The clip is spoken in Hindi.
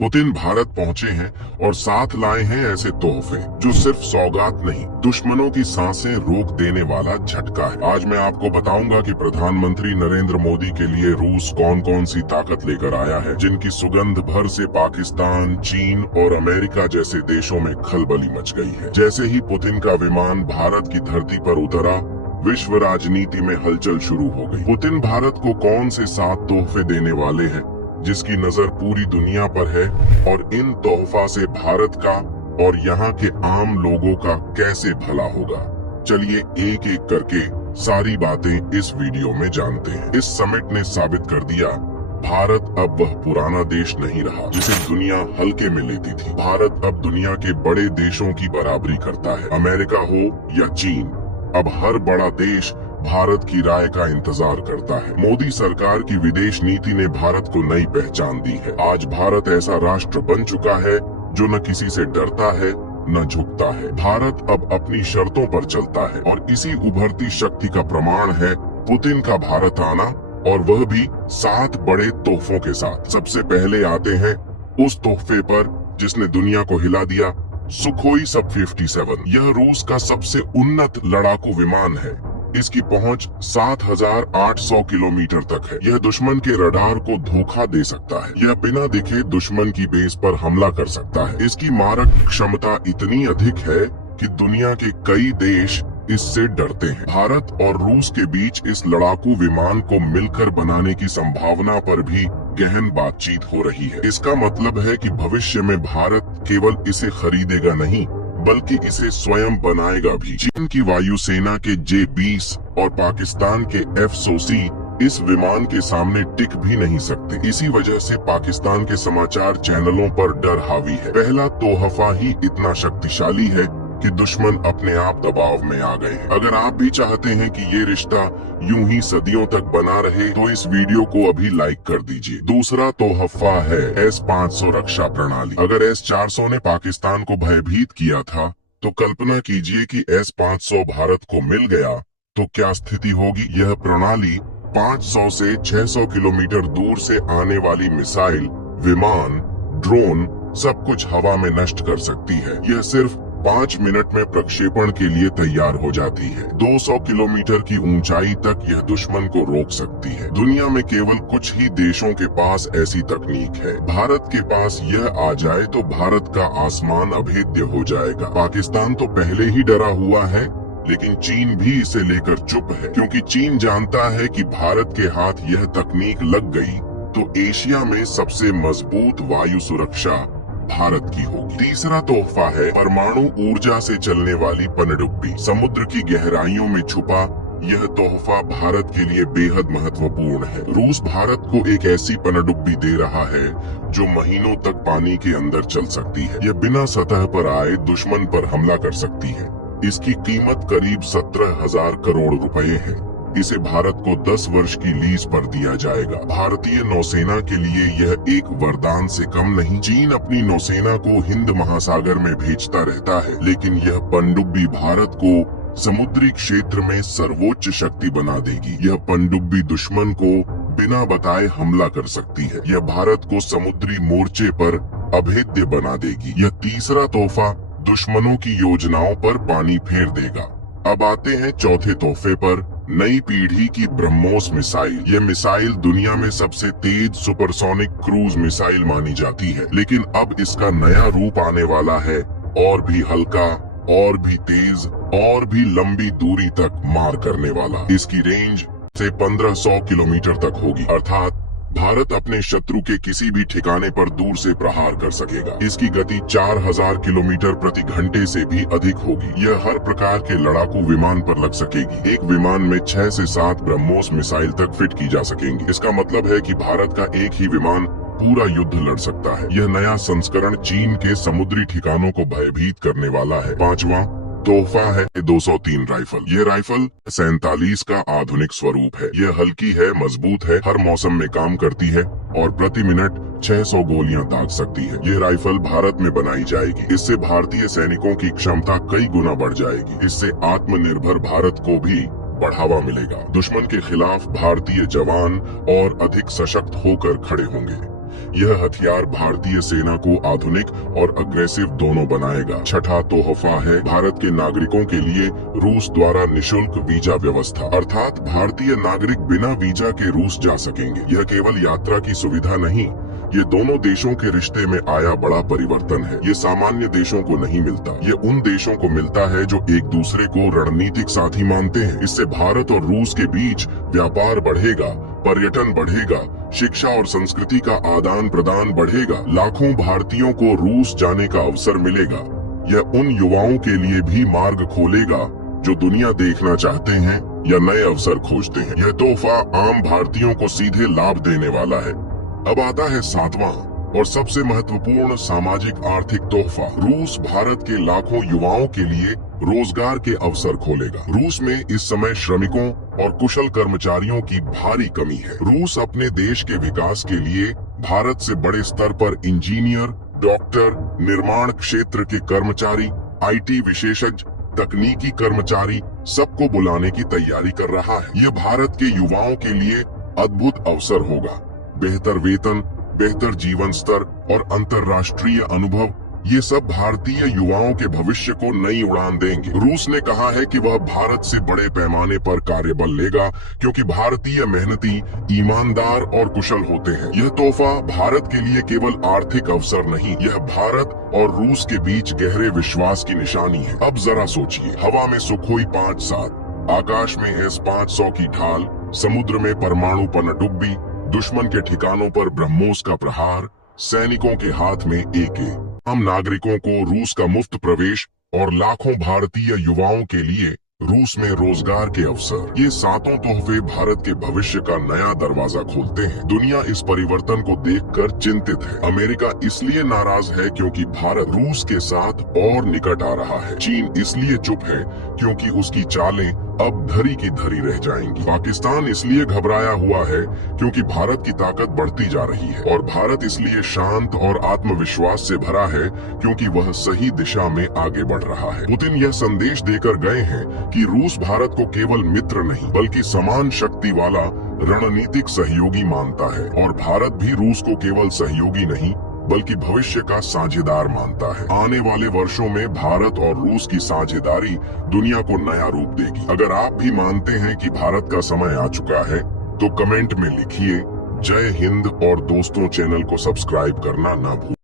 पुतिन भारत पहुंचे हैं और साथ लाए हैं ऐसे तोहफे जो सिर्फ सौगात नहीं, दुश्मनों की सांसें रोक देने वाला झटका है। आज मैं आपको बताऊंगा कि प्रधानमंत्री नरेंद्र मोदी के लिए रूस कौन कौन सी ताकत लेकर आया है, जिनकी सुगंध भर से पाकिस्तान, चीन और अमेरिका जैसे देशों में खलबली मच गई है। जैसे ही पुतिन का विमान भारत की धरती पर उतरा, विश्व राजनीति में हलचल शुरू हो गई। पुतिन भारत को कौन से 7 तोहफे देने वाले हैं, जिसकी नजर पूरी दुनिया पर है, और इन तोहफा से भारत का और यहाँ के आम लोगों का कैसे भला होगा। चलिए एक एक करके सारी बातें इस वीडियो में जानते हैं। इस समिट ने साबित कर दिया, भारत अब वह पुराना देश नहीं रहा जिसे दुनिया हल्के में लेती थी। भारत अब दुनिया के बड़े देशों की बराबरी करता है। अमेरिका हो या चीन, अब हर बड़ा देश भारत की राय का इंतजार करता है। मोदी सरकार की विदेश नीति ने भारत को नई पहचान दी है। आज भारत ऐसा राष्ट्र बन चुका है जो न किसी से डरता है न झुकता है। भारत अब अपनी शर्तों पर चलता है और इसी उभरती शक्ति का प्रमाण है पुतिन का भारत आना, और वह भी 7 बड़े तोहफों के साथ। सबसे पहले आते हैं उस तोहफे पर जिसने दुनिया को हिला दिया, सुखोई Su-57। यह रूस का सबसे उन्नत लड़ाकू विमान है। इसकी पहुंच 7,800 किलोमीटर तक है। यह दुश्मन के रडार को धोखा दे सकता है। यह बिना दिखे दुश्मन की बेस पर हमला कर सकता है। इसकी मारक क्षमता इतनी अधिक है कि दुनिया के कई देश इससे डरते हैं। भारत और रूस के बीच इस लड़ाकू विमान को मिलकर बनाने की संभावना पर भी गहन बातचीत हो रही है। इसका मतलब है कि भविष्य में भारत केवल इसे खरीदेगा नहीं, बल्कि इसे स्वयं बनाएगा भी। चीन की वायुसेना के J-20 और पाकिस्तान के F-100C इस विमान के सामने टिक भी नहीं सकते। इसी वजह से पाकिस्तान के समाचार चैनलों पर डर हावी है। पहला तोहफा ही इतना शक्तिशाली है कि दुश्मन अपने आप दबाव में आ गए हैं। अगर आप भी चाहते हैं कि ये रिश्ता यूं ही सदियों तक बना रहे, तो इस वीडियो को अभी लाइक कर दीजिए। दूसरा तोहफा है S-500 रक्षा प्रणाली। अगर S-400 ने पाकिस्तान को भयभीत किया था, तो कल्पना कीजिए कि S-500 भारत को मिल गया तो क्या स्थिति होगी। यह प्रणाली 500 से 600 किलोमीटर दूर से आने वाली मिसाइल, विमान, ड्रोन सब कुछ हवा में नष्ट कर सकती है। यह सिर्फ 5 मिनट में प्रक्षेपण के लिए तैयार हो जाती है। 200 किलोमीटर की ऊंचाई तक यह दुश्मन को रोक सकती है। दुनिया में केवल कुछ ही देशों के पास ऐसी तकनीक है। भारत के पास यह आ जाए तो भारत का आसमान अभेद्य हो जाएगा। पाकिस्तान तो पहले ही डरा हुआ है, लेकिन चीन भी इसे लेकर चुप है, क्योंकि चीन जानता है कि भारत के हाथ यह तकनीक लग गई तो एशिया में सबसे मजबूत वायु सुरक्षा भारत की होगी। तीसरा तोहफा है परमाणु ऊर्जा से चलने वाली पनडुब्बी। समुद्र की गहराइयों में छुपा यह तोहफा भारत के लिए बेहद महत्वपूर्ण है। रूस भारत को एक ऐसी पनडुब्बी दे रहा है जो महीनों तक पानी के अंदर चल सकती है। यह बिना सतह पर आए दुश्मन पर हमला कर सकती है। इसकी कीमत करीब 17,000 करोड़ रुपए है। इसे भारत को 10 वर्ष की लीज पर दिया जाएगा। भारतीय नौसेना के लिए यह एक वरदान से कम नहीं। चीन अपनी नौसेना को हिंद महासागर में भेजता रहता है, लेकिन यह पनडुब्बी भारत को समुद्री क्षेत्र में सर्वोच्च शक्ति बना देगी। यह पनडुब्बी दुश्मन को बिना बताए हमला कर सकती है। यह भारत को समुद्री मोर्चे पर अभेद्य बना देगी। यह तीसरा तोहफा दुश्मनों की योजनाओं पर पानी फेर देगा। अब आते हैं चौथे तोहफे पर, नई पीढ़ी की ब्रह्मोस मिसाइल। यह मिसाइल दुनिया में सबसे तेज सुपरसोनिक क्रूज मिसाइल मानी जाती है, लेकिन अब इसका नया रूप आने वाला है, और भी हल्का, और भी तेज, और भी लंबी दूरी तक मार करने वाला। इसकी रेंज से 1500 किलोमीटर तक होगी, अर्थात भारत अपने शत्रु के किसी भी ठिकाने पर दूर से प्रहार कर सकेगा। इसकी गति 4000 किलोमीटर प्रति घंटे से भी अधिक होगी। यह हर प्रकार के लड़ाकू विमान पर लग सकेगी। एक विमान में 6 से 7 ब्रह्मोस मिसाइल तक फिट की जा सकेंगी। इसका मतलब है कि भारत का एक ही विमान पूरा युद्ध लड़ सकता है। यह नया संस्करण चीन के समुद्री ठिकानों को भयभीत करने वाला है। पांचवा तोहफा है 203 राइफल। ये राइफल 47 का आधुनिक स्वरूप है। यह हल्की है, मजबूत है, हर मौसम में काम करती है और प्रति मिनट 600 गोलियां दाग सकती है। ये राइफल भारत में बनाई जाएगी। इससे भारतीय सैनिकों की क्षमता कई गुना बढ़ जाएगी। इससे आत्मनिर्भर भारत को भी बढ़ावा मिलेगा। दुश्मन के खिलाफ भारतीय जवान और अधिक सशक्त होकर खड़े होंगे। यह हथियार भारतीय सेना को आधुनिक और अग्रेसिव दोनों बनाएगा। छठा तोहफा है भारत के नागरिकों के लिए रूस द्वारा निशुल्क वीजा व्यवस्था, अर्थात भारतीय नागरिक बिना वीजा के रूस जा सकेंगे। यह केवल यात्रा की सुविधा नहीं, ये दोनों देशों के रिश्ते में आया बड़ा परिवर्तन है। ये सामान्य देशों को नहीं मिलता, ये उन देशों को मिलता है जो एक दूसरे को रणनीतिक साथी मानते हैं। इससे भारत और रूस के बीच व्यापार बढ़ेगा, पर्यटन बढ़ेगा, शिक्षा और संस्कृति का आदान प्रदान बढ़ेगा। लाखों भारतीयों को रूस जाने का अवसर मिलेगा। यह उन युवाओं के लिए भी मार्ग खोलेगा जो दुनिया देखना चाहते हैं या नए अवसर खोजते हैं। यह तोहफा आम भारतीयों को सीधे लाभ देने वाला है। अब आता है सातवां और सबसे महत्वपूर्ण सामाजिक आर्थिक तोहफा। रूस भारत के लाखों युवाओं के लिए रोजगार के अवसर खोलेगा। रूस में इस समय श्रमिकों और कुशल कर्मचारियों की भारी कमी है। रूस अपने देश के विकास के लिए भारत से बड़े स्तर पर इंजीनियर, डॉक्टर, निर्माण क्षेत्र के कर्मचारी, IT विशेषज्ञ, तकनीकी कर्मचारी सबको बुलाने की तैयारी कर रहा है। ये भारत के युवाओं के लिए अद्भुत अवसर होगा। बेहतर वेतन, बेहतर जीवन स्तर और अंतर्राष्ट्रीय अनुभव, ये सब भारतीय युवाओं के भविष्य को नई उड़ान देंगे। रूस ने कहा है कि वह भारत से बड़े पैमाने पर कार्यबल लेगा क्योंकि भारतीय मेहनती, ईमानदार और कुशल होते हैं। यह तोहफा भारत के लिए केवल आर्थिक अवसर नहीं, यह भारत और रूस के बीच गहरे विश्वास की निशानी है। अब जरा सोचिए, हवा में सुखोई 5-7, आकाश में S-500 की ढाल, समुद्र में परमाणु पनडुब्बी, दुश्मन के ठिकानों पर ब्रह्मोस का प्रहार, सैनिकों के हाथ में AK, आम नागरिकों को रूस का मुफ्त प्रवेश और लाखों भारतीय युवाओं के लिए रूस में रोजगार के अवसर। ये सातों तोहफे भारत के भविष्य का नया दरवाजा खोलते हैं। दुनिया इस परिवर्तन को देखकर चिंतित है। अमेरिका इसलिए नाराज है क्योंकि भारत रूस के साथ और निकट आ रहा है। चीन इसलिए चुप है क्योंकि उसकी चालें अब धरी की धरी रह जाएंगी। पाकिस्तान इसलिए घबराया हुआ है क्योंकि भारत की ताकत बढ़ती जा रही है, और भारत इसलिए शांत और आत्मविश्वास से भरा है क्योंकि वह सही दिशा में आगे बढ़ रहा है। पुतिन यह संदेश देकर गए हैं कि रूस भारत को केवल मित्र नहीं बल्कि समान शक्ति वाला रणनीतिक सहयोगी मानता है, और भारत भी रूस को केवल सहयोगी नहीं बल्कि भविष्य का साझेदार मानता है। आने वाले वर्षों में भारत और रूस की साझेदारी दुनिया को नया रूप देगी। अगर आप भी मानते हैं कि भारत का समय आ चुका है तो कमेंट में लिखिए जय हिंद, और दोस्तों चैनल को सब्सक्राइब करना ना भूलें।